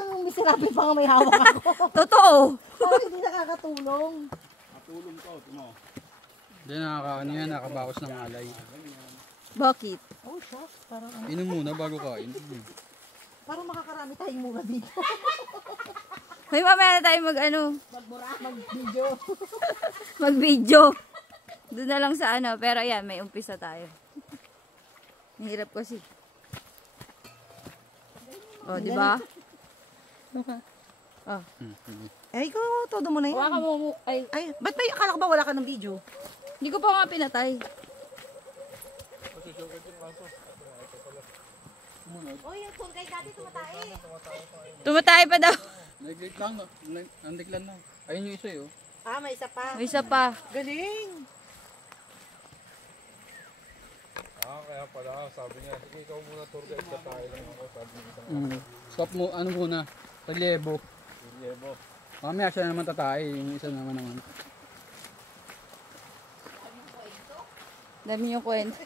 Parang miserabi pa nga may hawak ako. Totoo. Parang hindi nakakatulong. Matulong ko, tumo. Hindi nakakaano yan, nakabawas ng alay. Bakit? Oh, shucks. Parang ano. Inom muna bago kain. Parang makakarami tayong mura dito. May mamaya na tayo Mag-video. mag-video. Doon na lang sa ano. Pero ayan, may umpisa tayo. Mahirap kasi. Oh, di ba? Oh. Eh, ikaw, todo mo na yan. Hawakan mo. Ay, Ba't ba akala ko ba wala ka ng video? hindi ko pa nga pinatay. Oh, yung tour guide dati tumatae. Tumatay pa daw. Nag-lit lang, nandiklan lang. Ayun yung isa yun. Ah, may isa pa. May isa pa. Galing. Kaya pala, sabi niya, sige ikaw muna tour guide ka tayo lang ako, sabi niya. Stop mo, ano muna, talyebo. Talyebo. Mamaya siya naman tatay, yung isa naman. Dami yung kwento.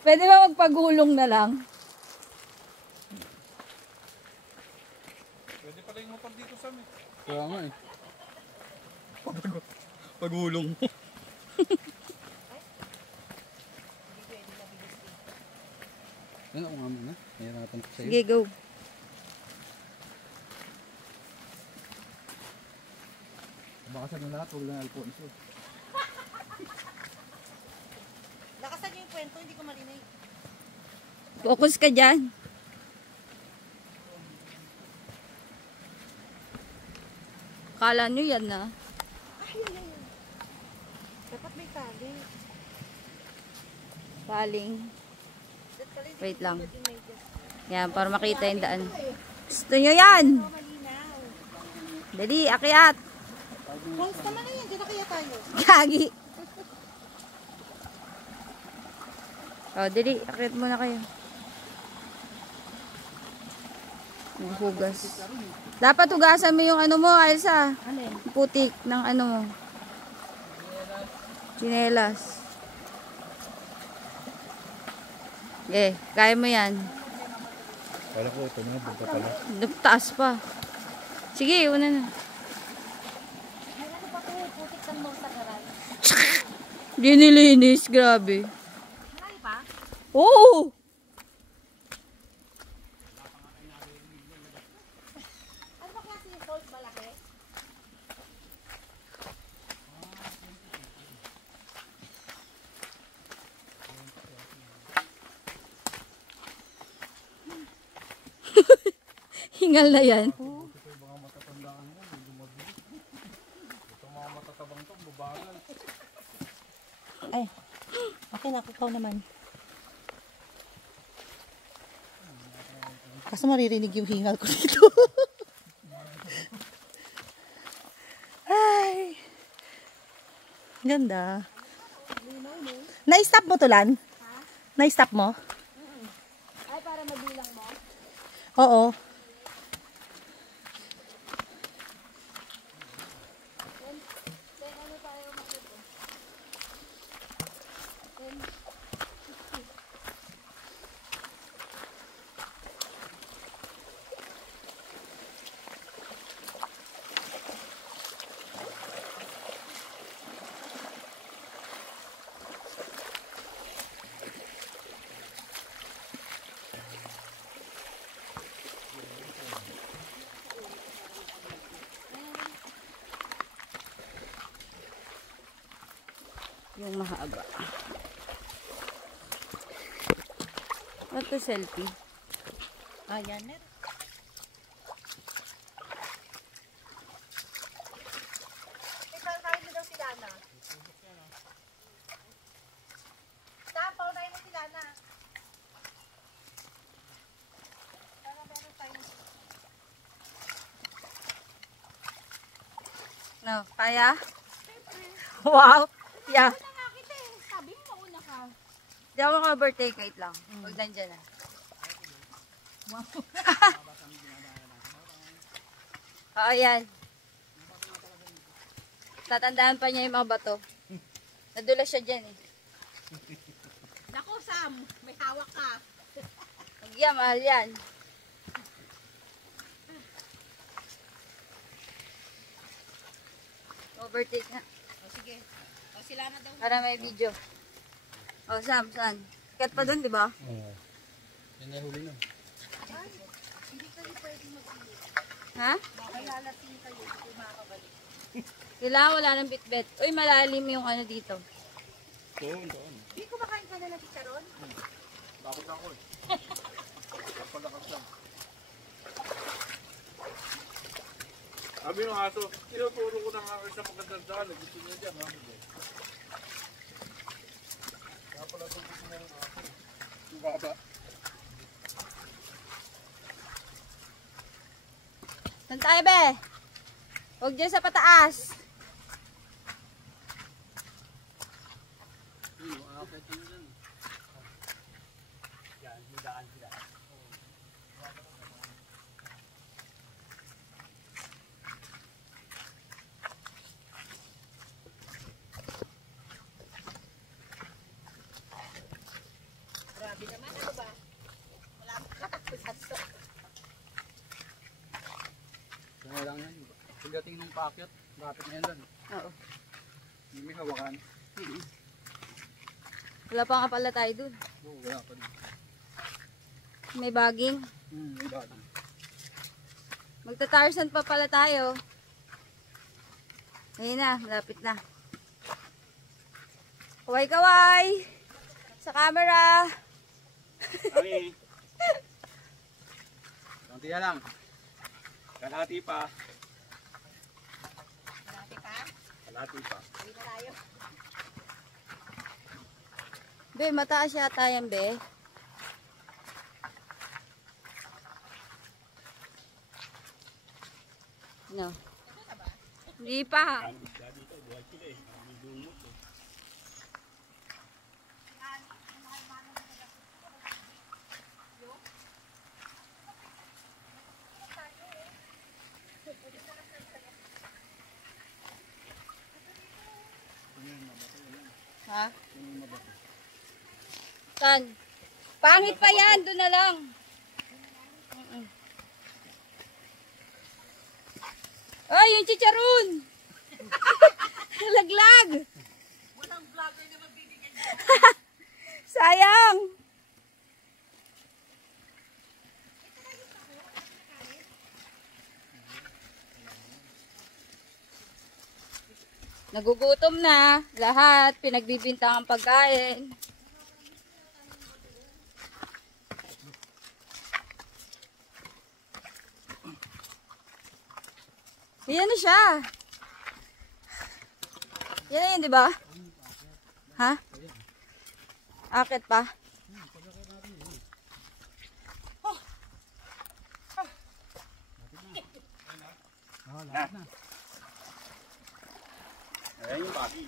Pwede ba magpagulong na lang? Pwede pala yung mapag dito sa amin. Kaya nga eh. Pagulong mo. Yan ako nga muna. Nahirapan ko sa'yo. Sige, go. Baka sa lahat, huwag lang Alfonso. Lakasan niyo yung kwento, hindi ko marinig. Focus ka dyan. Kala nyo yan na. Ay. Dapat may tali. Paling. Dapat pala hindi Wait lang. pwede may just. Yan, para makita yung daan. Gusto nyo yan? Malinaw. Dali, akyat. Once naman na yan, dyan na kaya tayo. Gagi. Oh, dali, akyat muna kayo. Maghugas. Dapat hugasan mo yung ano mo, Elsa. Alin? Putik ng ano mo. Chinelas. Kaya mo yan. Kala ko ito na, bunta pala. Taas pa. Sige, una na. May ano pa ito, putik ng mga sagaran. Di nilinis, grabe. Marami pa? Oo! Ano ba klase yung salt malaki? Hingal na yan. Ito mga matatandaan mo, medyo mabilis. Ito mga matatabang to, babagal. Ay, okay na, ikaw naman. Kaso maririnig yung hingal ko dito. Ay. Ganda. Na-stop mo to, Lan? Na-stop mo? Ay, para mabilang mo? Oo. Yung mahaba. Ano to, selfie? Ah, yan. Meron. Ikaw, kain mo daw si Lana. Tapaw, kain mo si Lana. Para meron tayo. No, kaya? Wow! Yeah. Sabi mo mauna ka. Di ako maka-birthday cake lang. Huwag nandyan na. Oo, yan. Tatandaan pa niya yung mga bato. Nadulas siya dyan eh. Naku, Sam, may hawak ka. Huwag yan, mahal yan. birthday niya. O sige. O sila na daw. Para may video. O Sam, saan? Kat pa dun, di ba? Oo. Yan na huli na. Ha? Kailangan wala ng bitbit. Uy, malalim yung ano dito. Doon. Hindi ko makain ka na ng chicharon? Takot ako eh. Kapalakas lang. Sabi ng aso, tinuturo ko na nga kayo sa magandang daan. Gusto niya dyan, ha? Kaya pala ito gusto niya ng aso. Yung baba. Saan tayo, be? Huwag dyan sa pataas. Kaya lang yan. Pagdating ng paakyat, rapid na yan lang. Oo. Hindi may hawakan. Wala pa nga pala tayo dun. Oo, wala pa din. May baging. May bagay. Magta-Tarzan pa pala tayo. Ayun na, malapit na. Kaway-kaway! Sa camera! Ay, Konti na lang. kalahati pa. Malapit pa? Kalahati pa. Hindi na tayo. Be, mataas yata yan, be. No. Hindi pa. Ha? Tan. Pangit pa yan, doon na lang. Ay, yung chicharon! Laglag! Walang vlogger na magbibigay. Sayang! Nagugutom na lahat, pinagbibintang ang pagkain. Yan na siya. Yan na yun, di ba? Ha? Akit pa? Ayan yung bagi.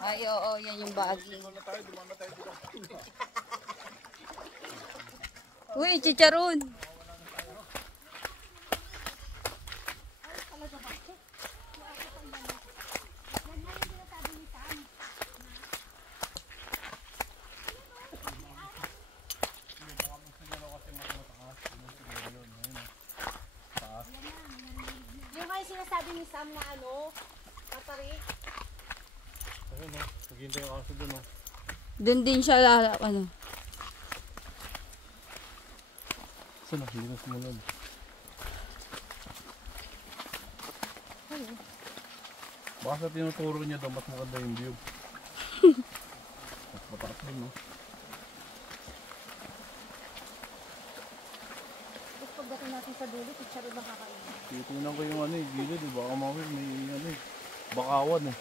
Ay, oo, yan yung bagi. Dumana tayo dito. Uy, chicharon. Yung kayo sinasabi ni Sam na ano, patari. Ayun o, naghihintay yung aso dun o. Doon din siya ano. Saan o? Hindi na sumunod. Baka sa tinuturo niya daw, mas maganda yung view. Mas mataas din no? Tapos pagdating natin sa dulo, chicharon lang kakain. Titinan ko yung ano eh, gilid eh. Baka mawin, may ano eh. Bakawan eh.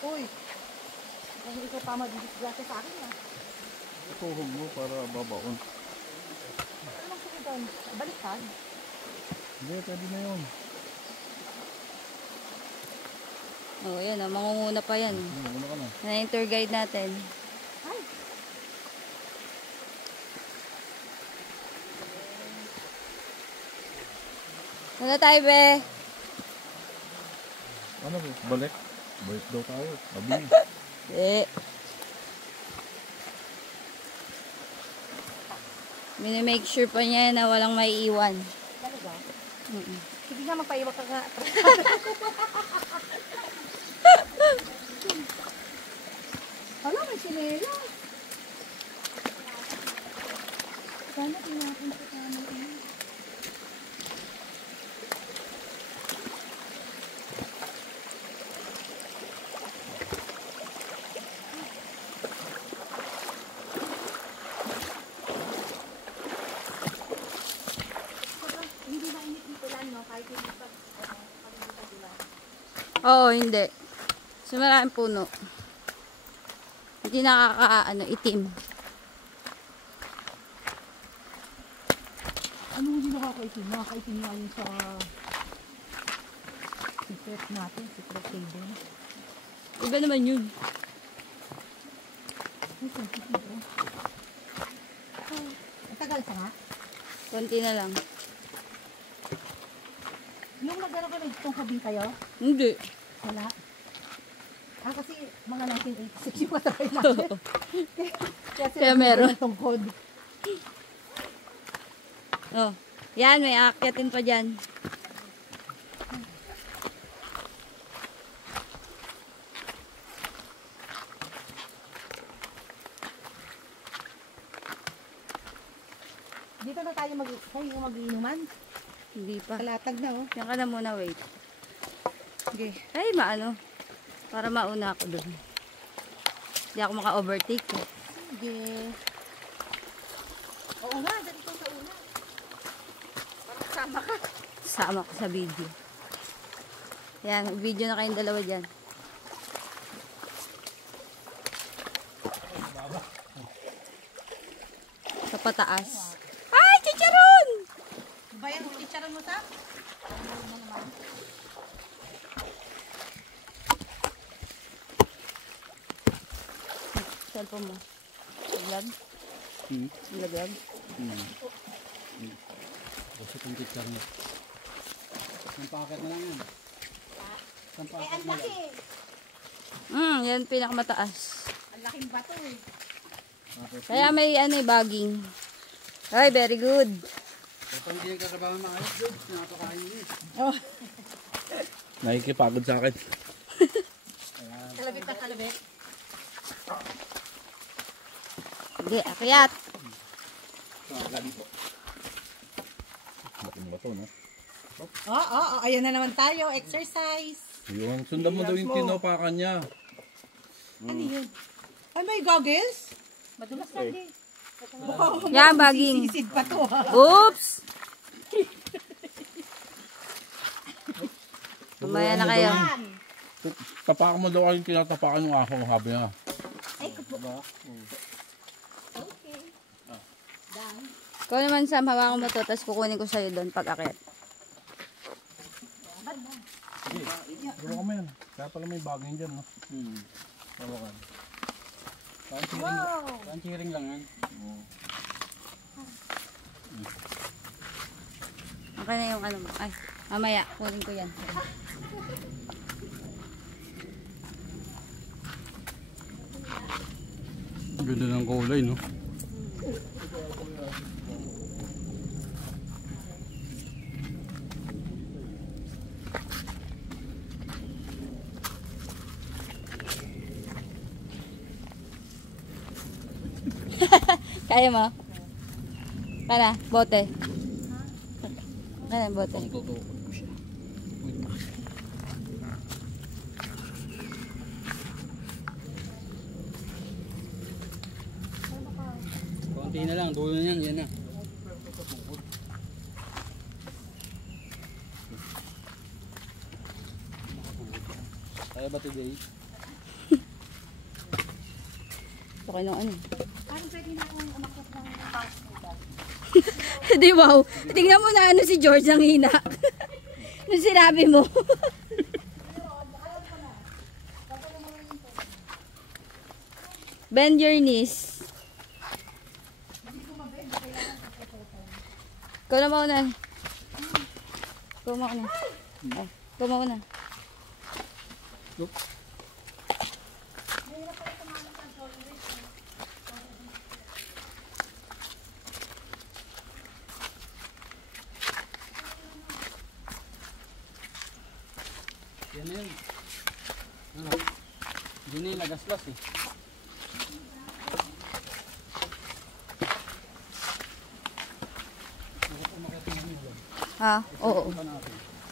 Uy! Dahil ikaw pa madidisgrasya sa akin ah. Tuhog mo para babaon. Anong sakit doon? Baliktad? Hindi, pwede na yun. Oh, yan, mangunguna pa yan. Ano ka na? Na yung tour guide natin. Ay! Wala tayo, be. Ano ba? Balik? Balik daw tayo. Sabi niya. Eh. Minimake sure pa niya na walang maiiwan. Talaga? Mm-mm. Sige nga, magpaiwak ka nga. Hala, may sinela. Sana tinapin sa kanan. Hindi ba init dito lang, no? Kahit hindi pag dito dilan. Oo, hindi. So, maraming puno. Hindi itim. Ano hindi nakakaitim? Nakakaitim nga yun sa secret natin, secret table. Iba naman yun. Ay, sensitive. Ang tagal pa nga. Konti na lang. Yung nagdara ka na itong kabing kayo? Hindi. Wala. Kasi mga 1986 yung matry natin. Kaya meron. Tungkod. Oh. Yan, may aakyatin pa dyan. Dito na tayo mag-iinuman. Hindi pa. Kalatag na, oh. Yan ka na muna, wait. Okay. Ay, maano. Para mauna ako doon. Hindi ako maka-overtake. Sige. Oo nga, dali ko sa una. Parang kasama ka. Sama ko sa video. Yan, video na kayong dalawa dyan. Sa pataas. Ay, chicharon! Bayan, chicharon mo sa? Cellphone mo. Vlog? Vlog? Gusto kong teacher mo. Isang packet na lang yan. Isang Eh, packet ang na lang. laki. Yan pinakamataas. Ang laking bato, eh. Tapos, Kaya may bagging. Ay, very good. kapag hindi nagkatrabaho ng ayos, good. Pinapakain mo eh. Oh, Nakikipagod sa akin. kalabit na kalabit. Hindi, akyat. Makin ba to, no? Ayan na naman tayo. Exercise. Yung sundan mo daw yung tinapakan niya. Ano yun? Ay, may goggles? Madulas lang, eh. Yan, bagging. Sisid pa to, ha? Oops! Tumaya na kayo. Tapakan mo daw yung tinatapakan yung ako, sabi niya. Ikaw naman, Sam, hawakan mo to, tapos kukunin ko sa'yo doon pag akyat. Gawa ka mo yan. Kaya pala may bagay dyan, no? Tawakan. Panchiring lang yan. Okay na yung ano mo. Ay, mamaya, kunin ko yan. Ganda ng kulay, no? Kaya mo? Kana, bote. Kana, bote. Tutukod ko siya. Konti na lang, dulo na yan, yan na. Kaya ba today? Okay nung ano. Parang pwede na akong umakot ng basket. Di wow. Tingnan mo na ano si George ang hina. Nung sinabi mo. Bend your knees. Ikaw na mauna. Ikaw mauna. Ay, ikaw mauna. Look. Yan na yun. Ano? Hindi na yung lagaslas eh. Ha? Oo.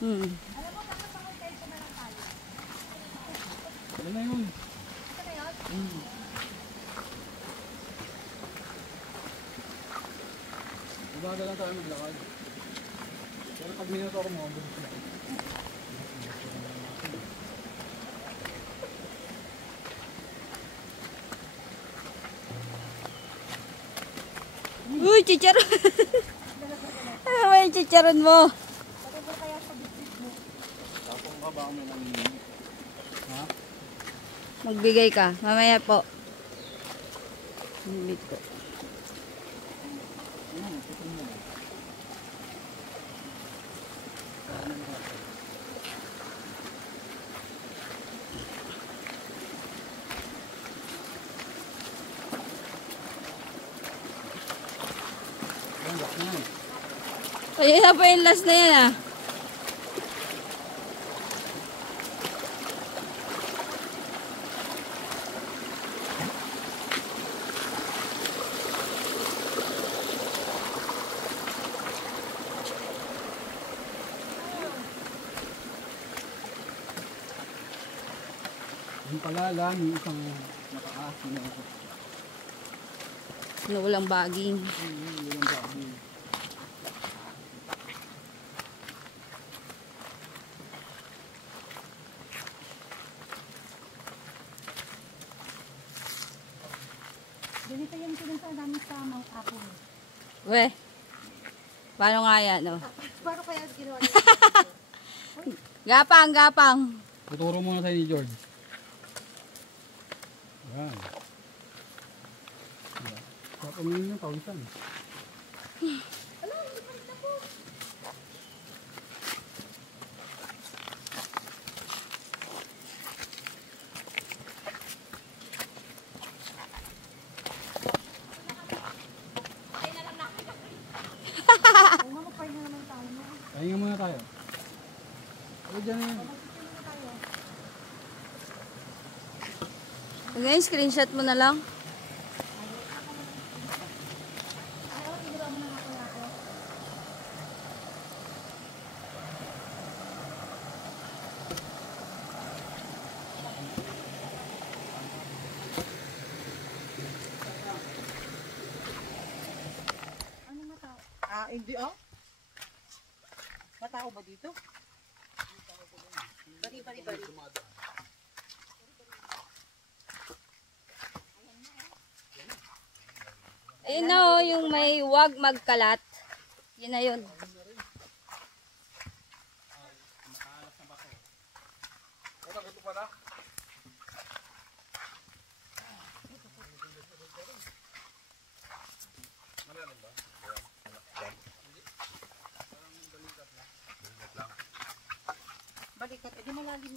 Hmm. Yan na yun. Ubaga lang tayo maglakad. Pero pag minuto ako mga bulis na. Uy, chicharon! Ano ba yung chicharon mo? Tapong ka ba may nanginginig? Ha? Magbigay ka. Mamaya po. Bibit ko. Ayun na pa yung last na yan ah. Yung pala lang, yung isang mataas. Na walang baging. Yung babi. Ganito yung pinunta namin sa Mount Apo. Weh. Paano nga yan, no? Paano kaya ginawa niya? Gapang, gapang. Tuturo muna tayo ni George. Yan. Kapamilin yung pawisan. Pahinga muna tayo. O dyan na yan. Ngayon, screenshot mo na lang. Hindi oh. Matao ba dito? Bari. Ayun na oh, yung may wag magkalat. Yun na yun. Balikat, edi malalim.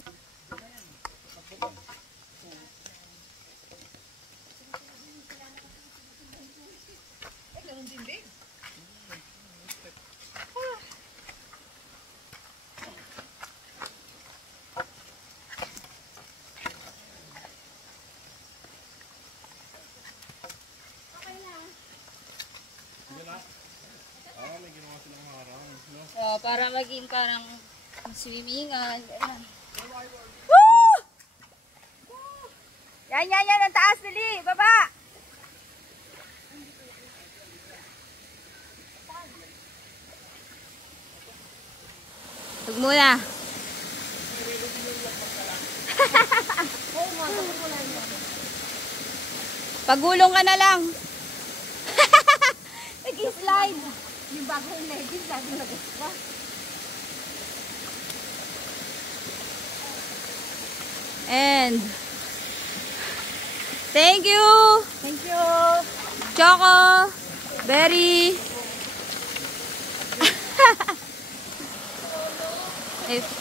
Ganun din din. Oh, para maging parang swimming-an. Woo! Yan. Ang taas, dali. Baba. Tug muna. Pagulong ka na lang. Nag-slide. Yung bagong leggings, lagi nag-uspa. And thank you. Thank you. Choco. Berry.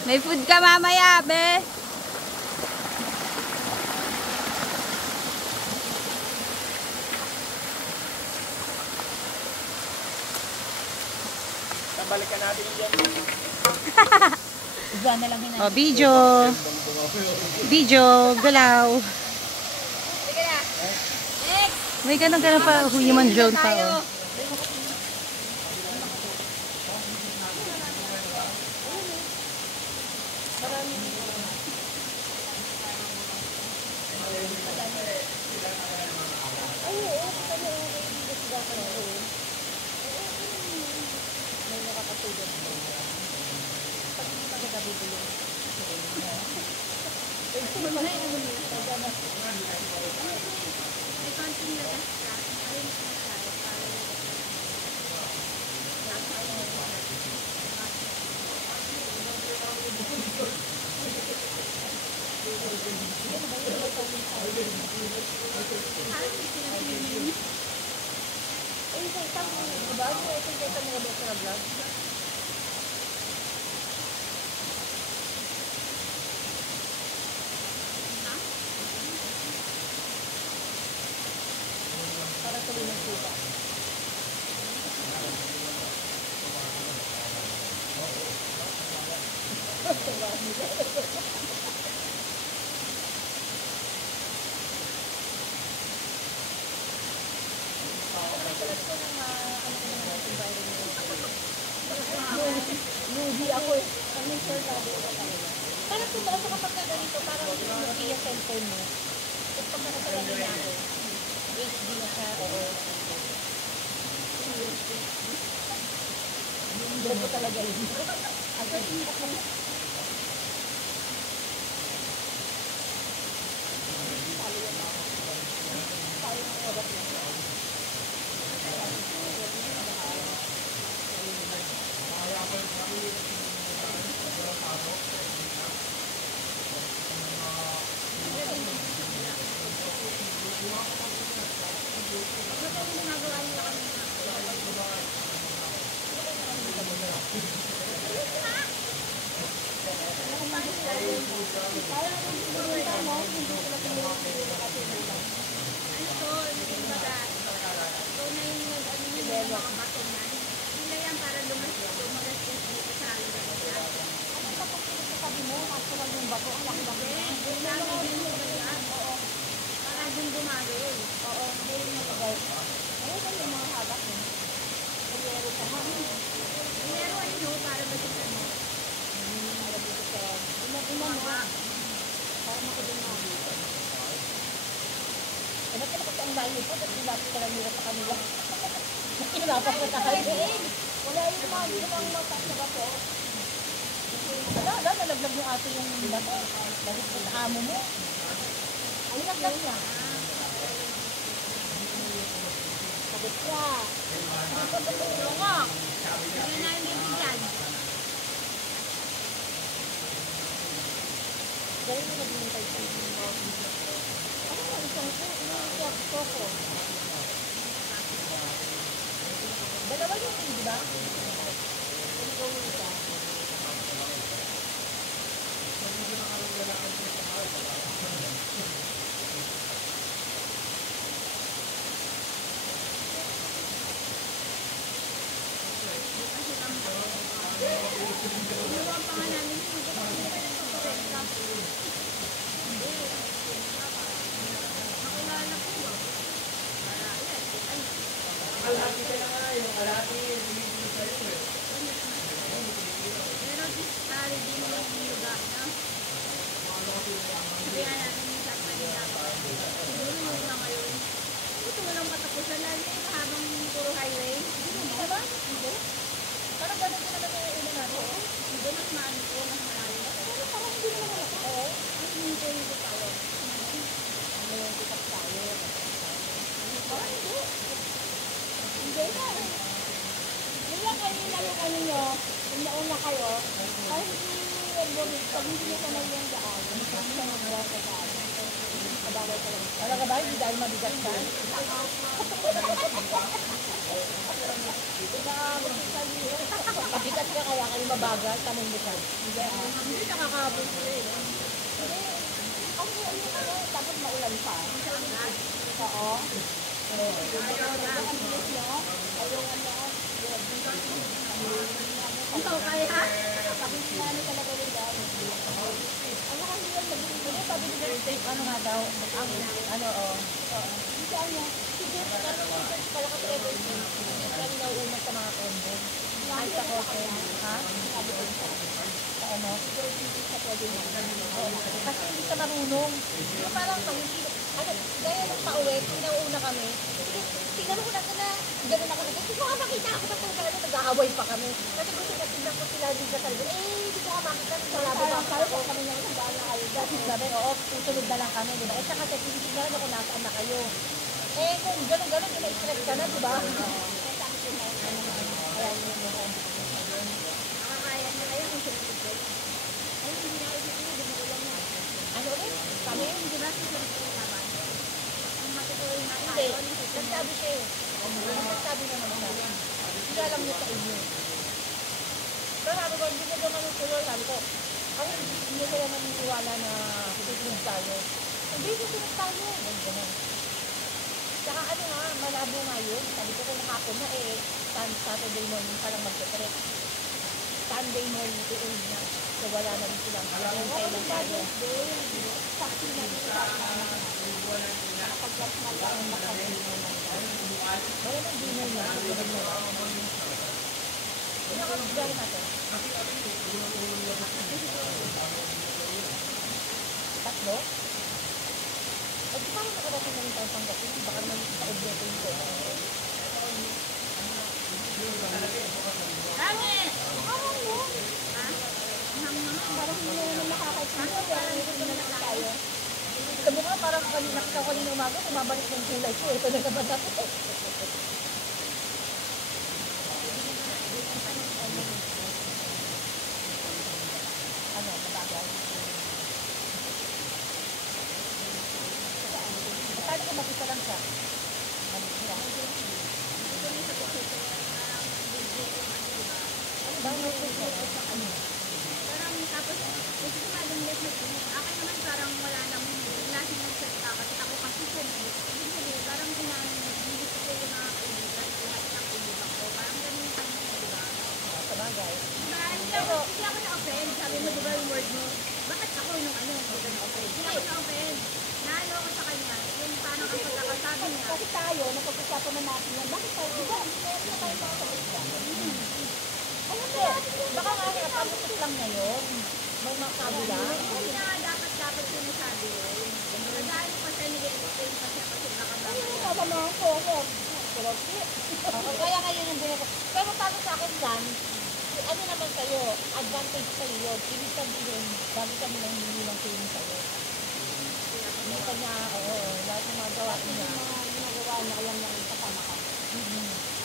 may food ka mamaya, be. Oh, video. Video, galaw. May ganun pa, human drone pa. Oh. Parang totoo sa kapag ka ganito, parang hindi yung cellphone mo. Tapos pag nakasalamin na ako, HD na siya, oo. Hindi mo talaga yun. Agad yung ako. Nalaglag yung ato yung bato. Dahil sa amo mo. Ay, naglag niya. Sagot siya. Oo nga. Hindi na yung bibigyan. Dahil mo nagbintay sa inyo. Ano nga isang ko? Dalawa yung di ba? Ikaw yung isa. Talaga ba? Hindi dahil mabigat ka? Mabigat ka kaya kayo mabagal, tanong mo ka. Hindi nakakabot ko eh. Tapos maulan pa. Oo. Ang bilis no? Ayong ano. Ikaw kaya? Sabi nila ano talaga nila. Ano kasi yung sabi sabi nila tape ano nga daw ang ano Hindi ano. Siguro pala kasi ever since hindi kami nauuna sa mga condo. Ay sa hotel. Ha? Sabi ko sa ano. Siguro hindi sa pwede na. Kasi hindi ka marunong. So parang hindi ano, gaya nung pauwi, pinauuna kami. Tingnan mo na na, gano'n ako na, hindi ko nga makita ako pa kung gano'n, nag-aaway pa kami. Kasi gusto na tingnan ko sila din sa sarili. Hindi ko nga makita, sa labo pa ako. Kami naman sa daan na kayo. Dati sabi, oo, tutunod na lang kami, di ba? Kasi kasi tinitingnan na kung nasaan na kayo. Kung gano'n, ina-stress ka na, di ba? Kaya sabi ko na, ayan yun yung nakakaya na kaya kung sila ay, hindi na ulit yun, hindi mo lang na. Ano ulit? Kami? Hindi ba susunod ko yung laban? Ang matutuloy na tayo. Hindi, nagsabi siya eh. Nagsabi naman siya. Hindi alam niya sa inyo. Pero sabi ko, hindi ko daw manutuloy. Sabi ko, hindi sila naniniwala na susunod tayo. Hindi, susunod tayo. Ganun. Saka ano nga, malabo nga yun. Sabi ko kung hapon na Saturday morning pa lang magte-trek. Sunday morning uuwi na. So wala na rin silang hintay lang tayo. Sakti na rin sila. Nakapag-gas na lang. Wala nang dinner na. Pinakapagay natin. Tatlo? O di ba nakarating na rin tayo panggating? Baka naman sa objeto yung ko. Kami! Ano? Ha? Parang hindi naman nakakaitino. Parang hindi naman tayo. Sabi nga, parang kanina umaga, kumabalik ng kulay ko. Ito na naman ako. Ano, mabagal? Paano kung mag-isa lang siya? Mag-isa. Ano ba? Ano? Parang tapos, ito sa madang left na ito, akin naman parang wala namang last na nag-set ka kasi ako kasi sumit. Ibig sabihin, parang ginamit mo, hindi ko yung mga kaibigan, lahat ng kaibigan ko. Parang ganun yung kanya, di ba? Sa bagay. Diba, hindi ako na-offend. Sabi mo, di ba yung word mo, bakit ako nung ano, hindi ka na-offend? Hindi ako na-offend. Naano ako sa kanya, yung parang ang pagkakasabi niya. Kasi tayo, napag-usapan na natin yan. Bakit tayo? Di ba? Meron na tayo mga kapatid. Alam mo, baka nga napag-usap lang ngayon. May makabi lang. Hindi na dapat sinasabi yun. Nagaling pa siya, nag-explain pa siya kasi baka Kasamahan ko ako. Kaya ngayon yung buhay ko. Pero paano sa akin yan, ano naman sa'yo, advantage sa'yo yun. Ibig sabihin, dami kami nang hindi ng feeling sa'yo. Hindi ka niya, lahat ng mga gawa niya. Mga ginagawa niya, alam niya yung kasama ka.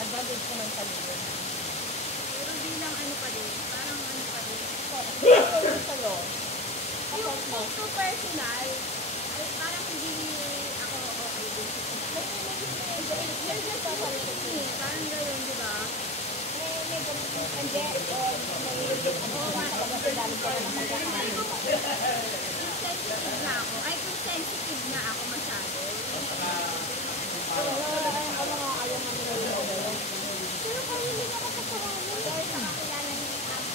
Advantage naman sa'yo yun. pero bilang ano pa din, parang ano pa din. Ano sa'yo? Yung to personal, ay parang hindi ako okay din. Parang gano'n, di ba? May ganito, hindi, or may galing ka na ng pagkakain. Sensitive na ako. Ay, kung sensitive na ako masyado. Wala kayong mga ayaw namin na yun. Pero kaya hindi ako kasalanan. Dahil nakakilala niya yung amo.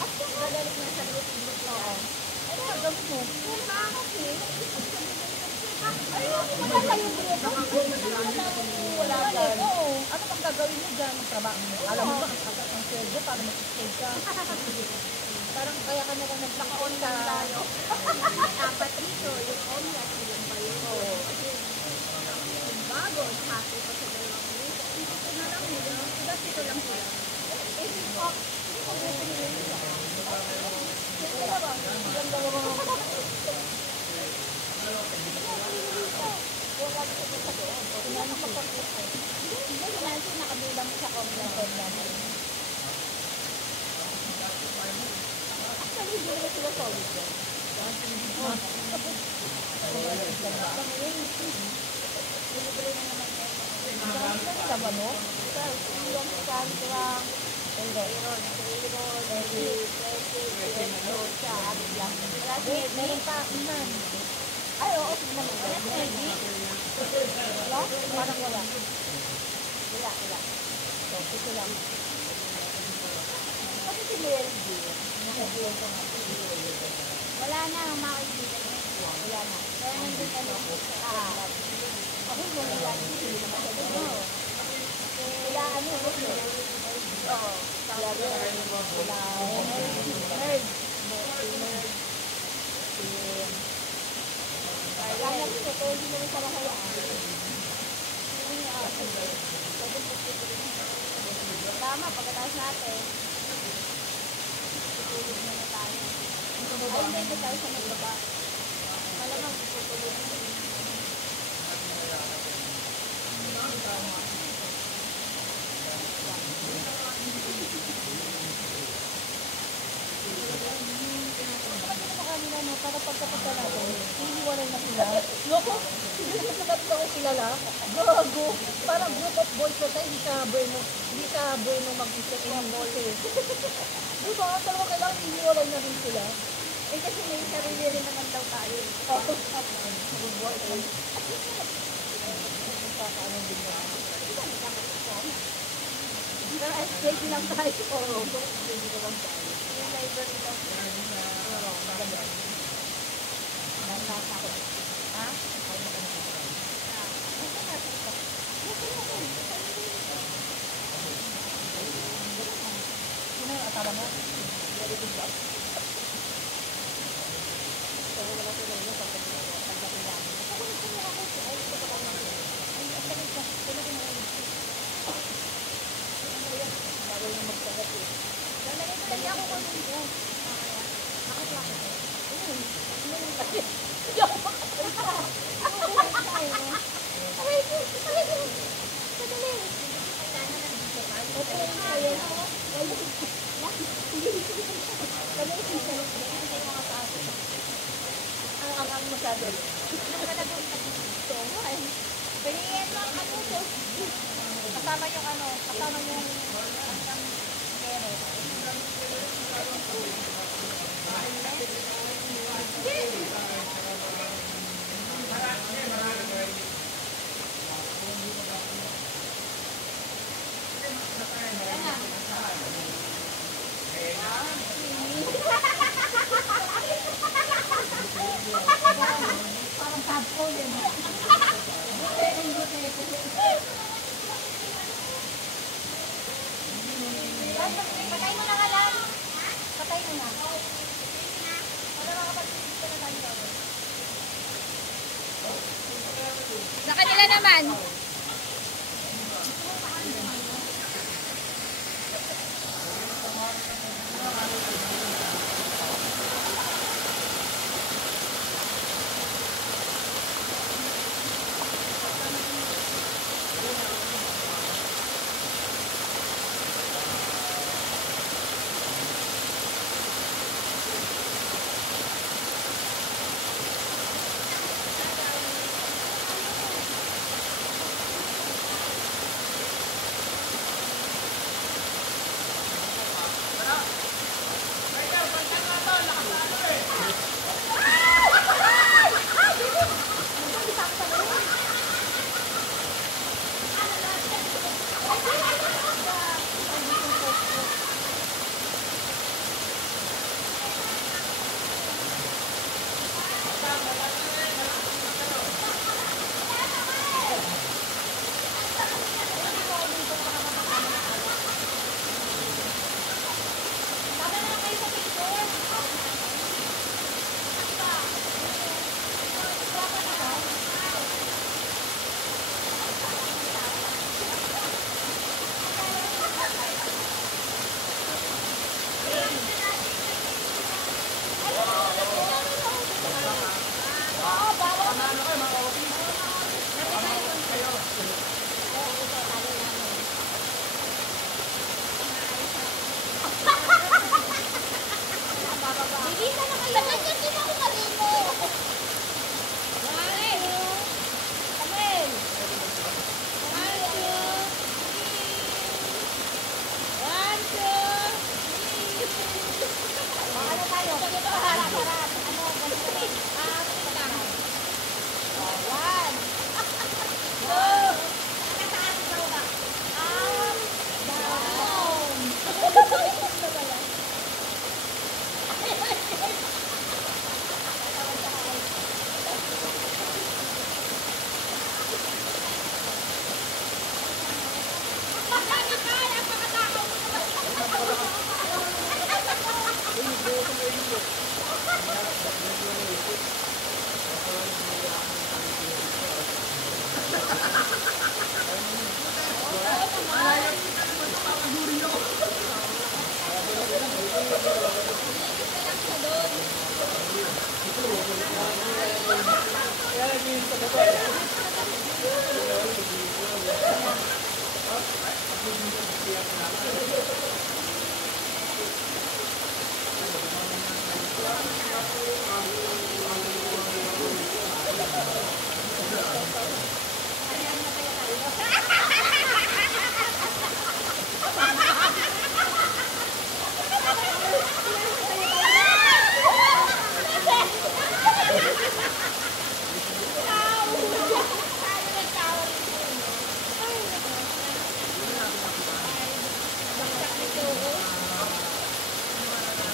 At kung magalit na sa group na. Ano ang gamit mo? Kung kasi, Ay, wala tayong grupo. Wala tayo. Ano bang gagawin mo dyan? Trabaho. Alam mo ba, ang kagat ng sweldo para mag-stay ka. Parang kaya ka na lang nagpaka-on ka. apat dito, yung homeless, yung ba yun? Kasi, yung bago, nakati pa sa dalawang grupo. Dito na lang nila. Diba dito lang sila? Eh, sino ka? Sino ka grupo niyo yun? Sino ka ba? Ilang dalawa mga wala ko sa doon. Kailangan magpapakita. Hindi naman siya nakabilang sa homeless. Actually, hindi naman sila solid yan. Sama mo? Yung Sandra, meron pa, iman. Ay, oo, tignan mo. Wala? Parang wala. Wala. So, ito lang. Kasi si Melody. Wala na, makikita niya. Wala na. Kaya nandun kami sa harap. Ako yung wala. Hindi naman sa dulo. Wala ano. Oo. Wala. Nerd. Wala na rin ito. Hindi naman sa mahayaan. Tama, pagkatapos natin. Tutulog muna tayo. Ay, hindi tayo sa nagbaba. Malamang tutulog na. Para pagkapunta natin, hiniwalay na sila. Loko, hindi na sasagat ko kilala. Gago. Parang group of boys na tayo, hindi ka bueno mag-isip ng boys eh. Diba? Talaga kailangan hiniwalay na rin sila. Eh kasi may sarili rin naman daw tayo. Oo. Kakaano din na. Pero SJP lang tayo. Oo, hindi ka lang tayo. Yung library lang. Oo, maganda. Nasa ako. Ha? Sino yung asawa mo? Very good job. So, wala sila yun pagdating namin. Ako nito mo ako. Ay, ito pa lang. Ay, asalit ka. Sino ko na bawal na magsagat eh. Lalagay ko lang ako kung dito. Nakaplak. Ayun. Ano lang kasi? Hindi ako makasalita. Aray ko. Aray ko. Sadali. Okay, ayun. Ang masyado. Piliin mo ang ano to. Kasama yung ano, kasama yung kero. Parang tadpo yun. Patay mo na nga lang. Patay mo na. Wala makapag-isip ka na tayo. Sa kanila naman. Bibisa na kayo. Ba't kasi mo ako malino? Samuel! Ano tayo? Harap. Ano? Ganun. One. Two. Down.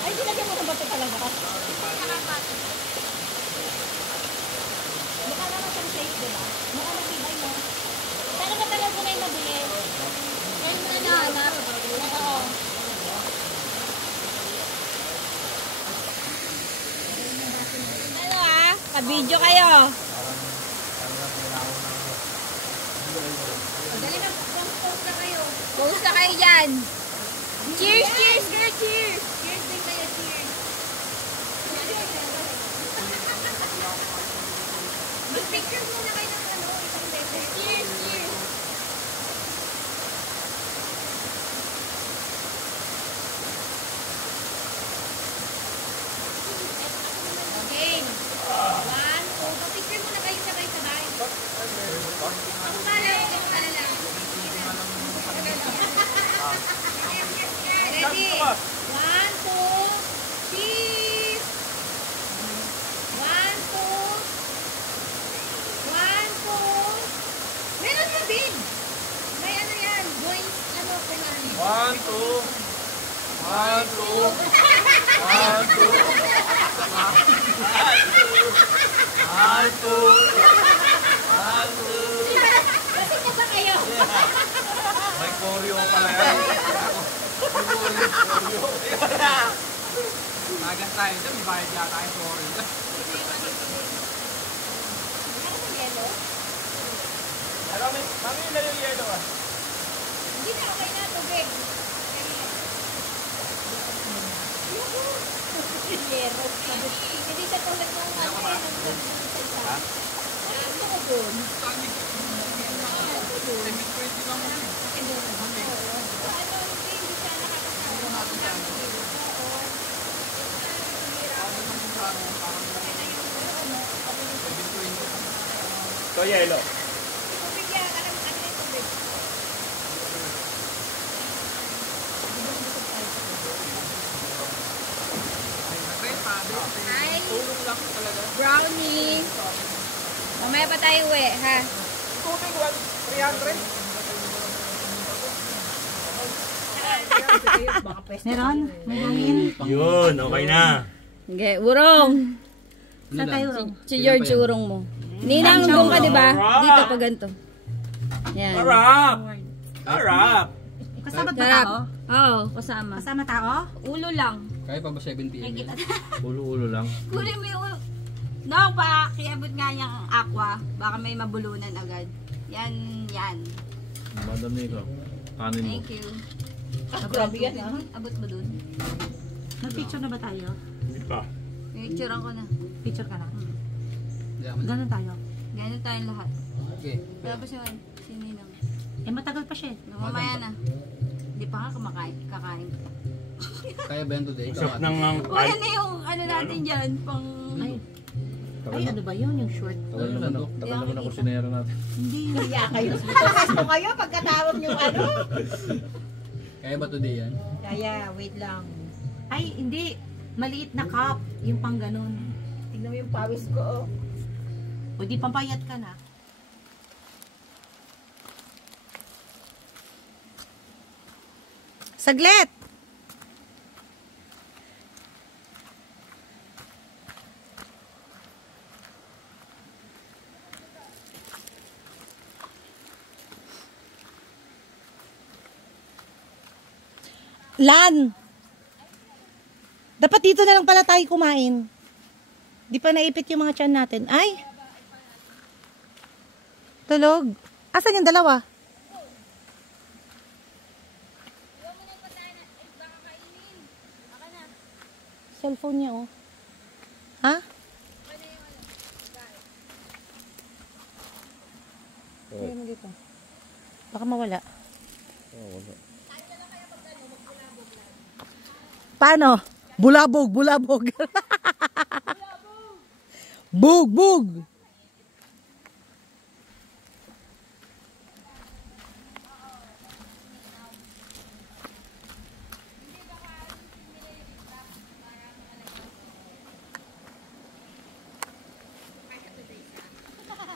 Ay, sinagyan mo ng bato talaga. Mukha naman siyang safe, diba? Mukha matibay mo. Sana matagal mo na yung nabili. Kaya mo na nahanap. Oo. Ano ka-video kayo. Dali na, post na kayo. Post na kayo dyan. Cheers, cheers, girl, cheers. Cheers din kayo, cheers. Mag-picture muna kayo ng ano, isang beses. Cheers, cheers. Okay. 1, 2, mag-picture muna kayo sabay-sabay. Ang pala, ang pala lang. Ready? 1, 2, cheese! 1, 2, 1, 2. Meron na din! May ano yan, joint, ano, kailangan. 1, 2, 1, 2. Kasi na ba kayo? May choreo pala yan. Magas tayo dyan, may bayad yata tayo sorry. Ano ba yelo? Mami, na yung yelo ah. Hindi na, okay na, tubig. Yero. Hindi sa tulad ng ano. Ha? Ano ko doon? Ito yelo. Tubig yan. Ano yung tubig? Hi. Brownie. Mamaya pa tayo uwi, ha? Tubig 300. Meron? May hangin? Yun, okay na. Okay, urong. Saan tayo ro? Si George urong mo. Ninang doon ka, di ba? Dito pa ganito. Yan. Harap! Harap! Kasama ba Sarap. tao? Oo, kasama. Kasama tao? Ulo lang. Kaya pa ba 7 PM yan? Ulo-ulo lang. Kunin mo yung ulo. No, pa, kiabot nga niya ang aqua. Baka may mabulunan agad. Yan, yan. Madami ko. Kanin mo. Thank you. Grabe yan, ha? Abot mo dun. Nag-picture na ba tayo? Hindi pa. Picturean ko na. Picture ka na? Yaman. Ganun tayo. Ganyan tayong lahat. Okay. Tapos yun, si Ninang. Eh, matagal pa siya. Mamaya na. Hindi pa nga kakain. Kaya ba yan today? Usap nang ang... O, yan na yung ano natin dyan. Pang... Ay, ano ba yun? Yung short? Tagal naman ako sinera natin. Hindi. Kaya kayo. Resto kayo pagkatawag yung ano? Kaya ba today yan? Kaya, wait lang. Ay, hindi. Maliit na cup. Yung pang ganun. Tignan mo yung pawis ko, oh. O, di pampayat ka na. Saglit! Lan! Dapat dito na lang pala tayo kumain. Di pa naipit yung mga tiyan natin. Ay! Tulog. Asan yung dalawa? Cellphone niya, oh. Ha? Ayun mo dito. Baka mawala. Paano? Bulabog, bulabog. Bug, bug.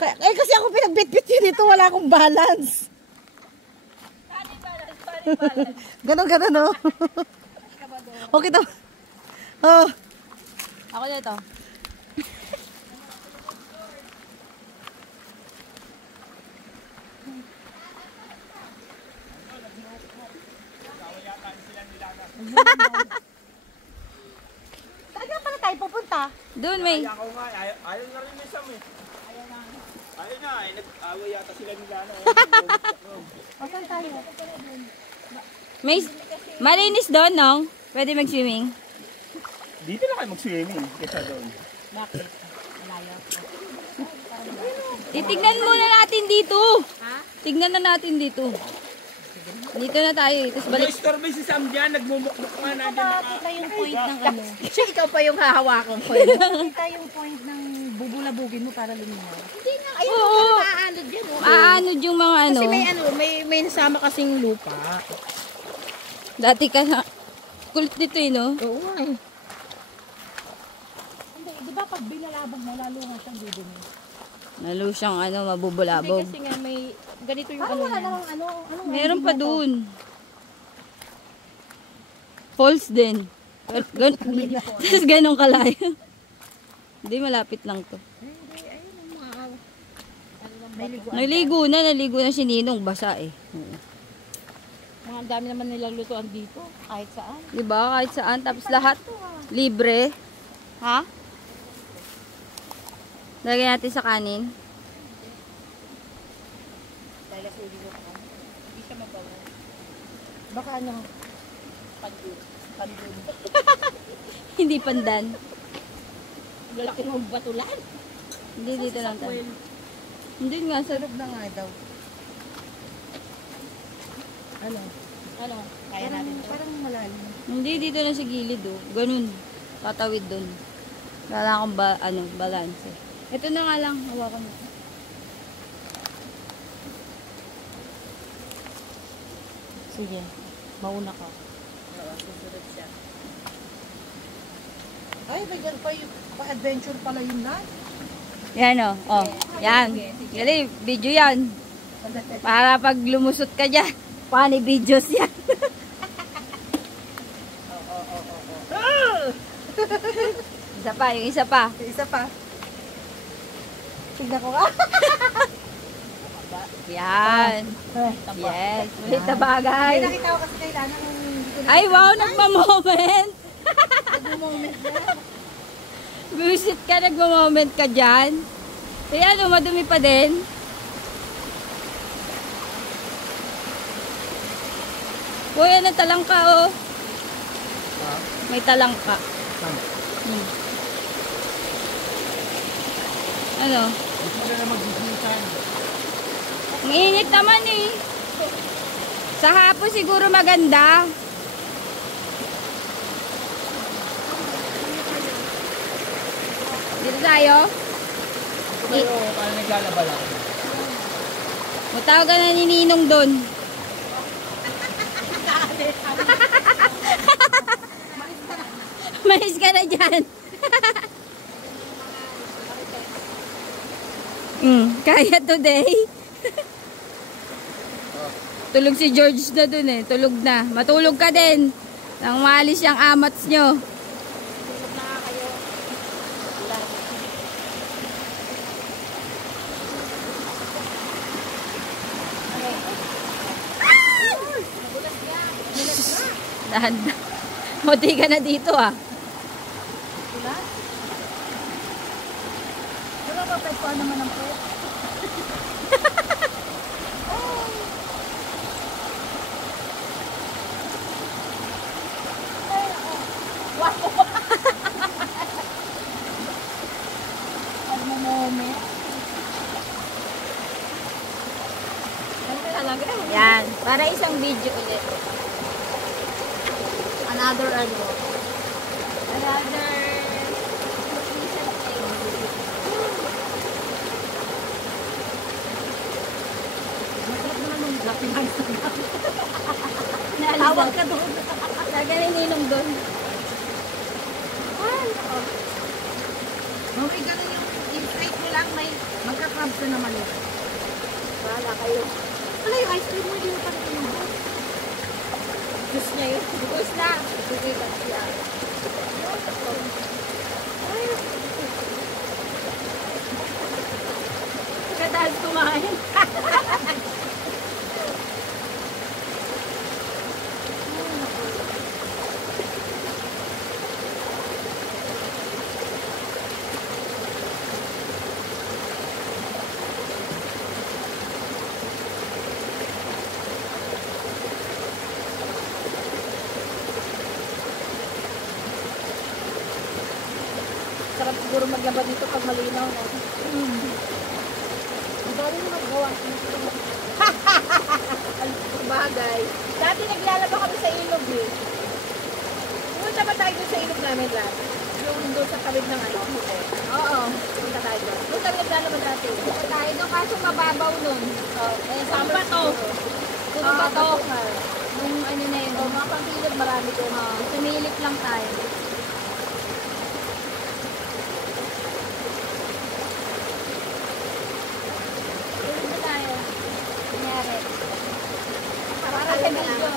Eh, kasi ako pinagbitbit yun dito, wala akong balance. Ganon, no? Okay to. Oh. Ako dito. Saan nga pala tayo pupunta? Doon may. Ako nga, ayaw na rin ni Sam eh. Ayaw na eh, nag-away yata sila nila. O, saan tayo? May malinis doon, no? Pwede mag-swimming. Dito na kayo mag-swimming kaysa doon. Bakit? Malayo. Titignan muna natin dito. Tignan na natin dito. Dito na tayo. Tapos balik. Istorbo si Sam dyan, nagmumukmuk nga na dyan. Kita yung point ng ano. Siya, ikaw pa yung hahawakan ko. Kita yung point ng bubulabugin mo para luminaw. Hindi nga. Ayun, Oo. maaanod yan. Oh. Aanod yung mga ano. Kasi may nasama kasing lupa. Dati ka na. Kulit dito eh, no? Oo nga eh. Hindi, di ba pag binalabog mo, lalo nga siyang dudumi. Lalo siyang ano, mabubulabog. Kasi nga may, ganito yung ano niya. Meron pa dun. Falls din. Tapos ganun kalayo. Hindi, malapit lang to. Naligo na si Ninong. Basa eh. Mga dami naman nilang lutuan dito. Kahit saan. Diba? Kahit saan. Tapos lahat libre. Ha? Lagyan natin sa kanin. Baka ano, pandun. Hindi pandan. Lalaki mong batulan. Hindi, dito lang tayo. Hindi nga, sa Sarap na nga daw. Ano? Ano? Kaya natin to? Parang malalim. Hindi, dito lang sa gilid oh. Ganun. Tatawid dun. Wala akong balance eh. Ito na nga lang. Hawakan mo. Sige, mauna ka. Oo, susunod siya. Ay, bigyan pa yung pa-adventure pala yun na. Yan oh. Oh. Yan. Gali, video yan. Para pag lumusot ka dyan. Funny videos yan. Isa pa, yung isa pa. Isa pa. Tignan ko ka. Yan. Yes. Ulit na bagay. May nakita ko kasi kailangan kung hindi ko na. Ay, wow, nagpa-moment. Nag-moment na. Visit ka, nagpa-moment ka dyan. Eh, ano, madumi pa din. Uy, ano, talangka, oh. May talangka. Ano? Ang init naman eh. Sa hapon siguro maganda. Dito tayo. Pero parang naglalaba lang. Matawag ka na ni Ninong doon. Mais ka na dyan. Kaya today. Tulog si George na dun eh. Tulog na. Matulog ka din. Nang maalis yung amats nyo. Dahan. Muti ka na dito ah. Pero mapagpuan naman ang pet. Yan. Para isang video ulit. Another ano. Another. Masarap naman yung black rice. Tawag ka doon. Lagyan ni Ninong doon. Mamay ganun yung insight mo lang may magkakab ice na naman yun. Bahala kayo. Wala yung ice cream mo, hindi mo pa rin mo. Gusto niya yun. Gusto na. Bigay ka siya. Kadahal kumain. Sarap siguro maglaba dito pag malinaw, no? Ang dami na magawa. Ang bagay. Dati naglalaba kami sa ilog, eh. Pumunta ba tayo sa ilog namin, Lat? Yung doon sa tabid ng ano, hotel. Oo. Pumunta tayo doon. Doon kami naglalaba dati. Pumunta tayo doon, kaso mababaw nun. Eh, saan ba to? Doon ba to? Yung ano na yun. Mga pang-ilog marami doon. Sumilip lang tayo. Para sa video.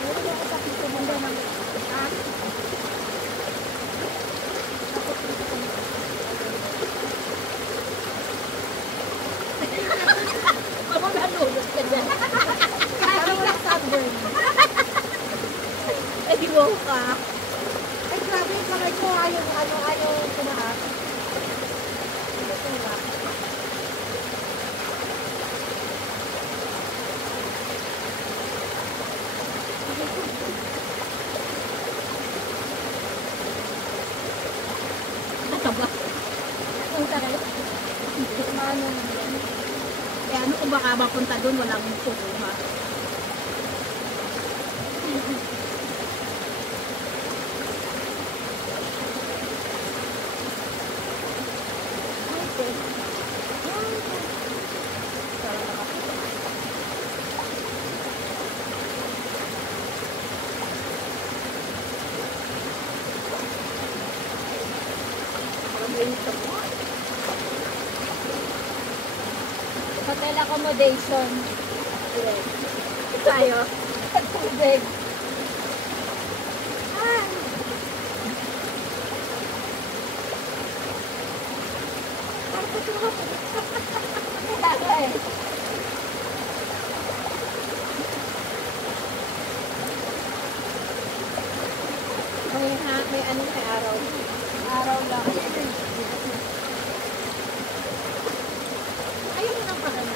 Meron ako sa pito mo doon ng... Ha? Parang nalulog ka dyan. Parang wala sunburn. Eh, di mo ka. Ay, grabe yung kamay ko. Ayaw kumahat. Hindi ko na. Taba. Ang tagal. Mano. Eh ano kung baka mapunta doon, walang pupunta. Hotel accommodation. Tayo. Tubig. May ano may araw. Araw lang. Ayaw mo nang pagano.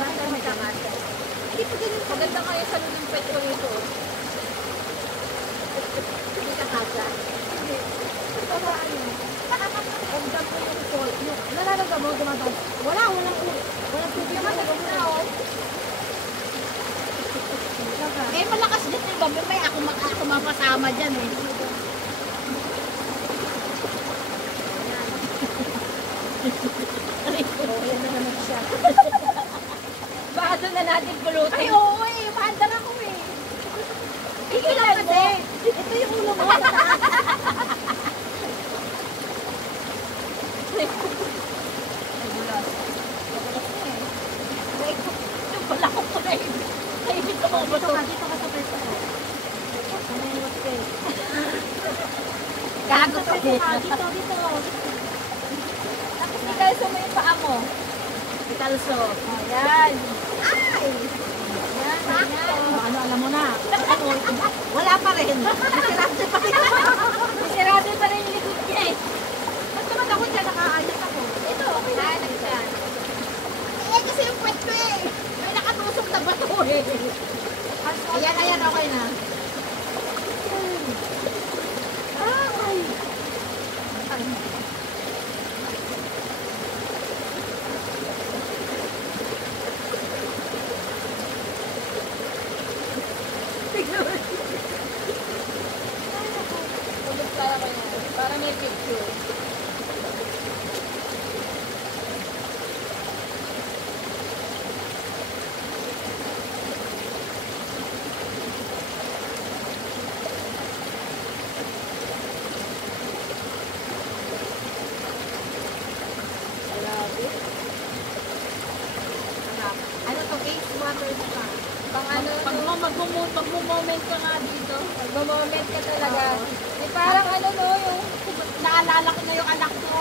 Bakit may kamata? Hindi pa ganyan. Maganda kayo sa lunang petro ito. Hindi ka kasa. Hindi. Para ano? Ang dami yung cold. Nalalaga mo, dumadaan. Walang tubig naman. Na, oh. Eh, malakas din yung babi. May ako mapasama dyan, eh. Yan na naman siya. Baka doon na natin pulutin. Ay, oo, eh. Paandar ako, eh. Ikaw lang kasi. Ito yung ulo mo. Wala ko po na yun. Kaibig ko mo ba ito? Dito ka sa pwesto ko. Gago to. Dito. Tapos ikalso mo yung paa mo. Ikalso. Ayan. Ay! Ayan. Ano, alam mo na. Wala pa rin. Isirado pa rin yung likod niya eh. Ba't naman ako dyan? Nakaayos ako. Ito, okay na. Eh, kasi yung pwet ko eh. May nakatusok na bato eh. Ayan, okay na. Ay! Tulog kaya ko Pang ano, magmo-moment ka nga dito. Magmo-moment ka talaga. Eh, parang ano no, yung naalala ko na yung anak ko.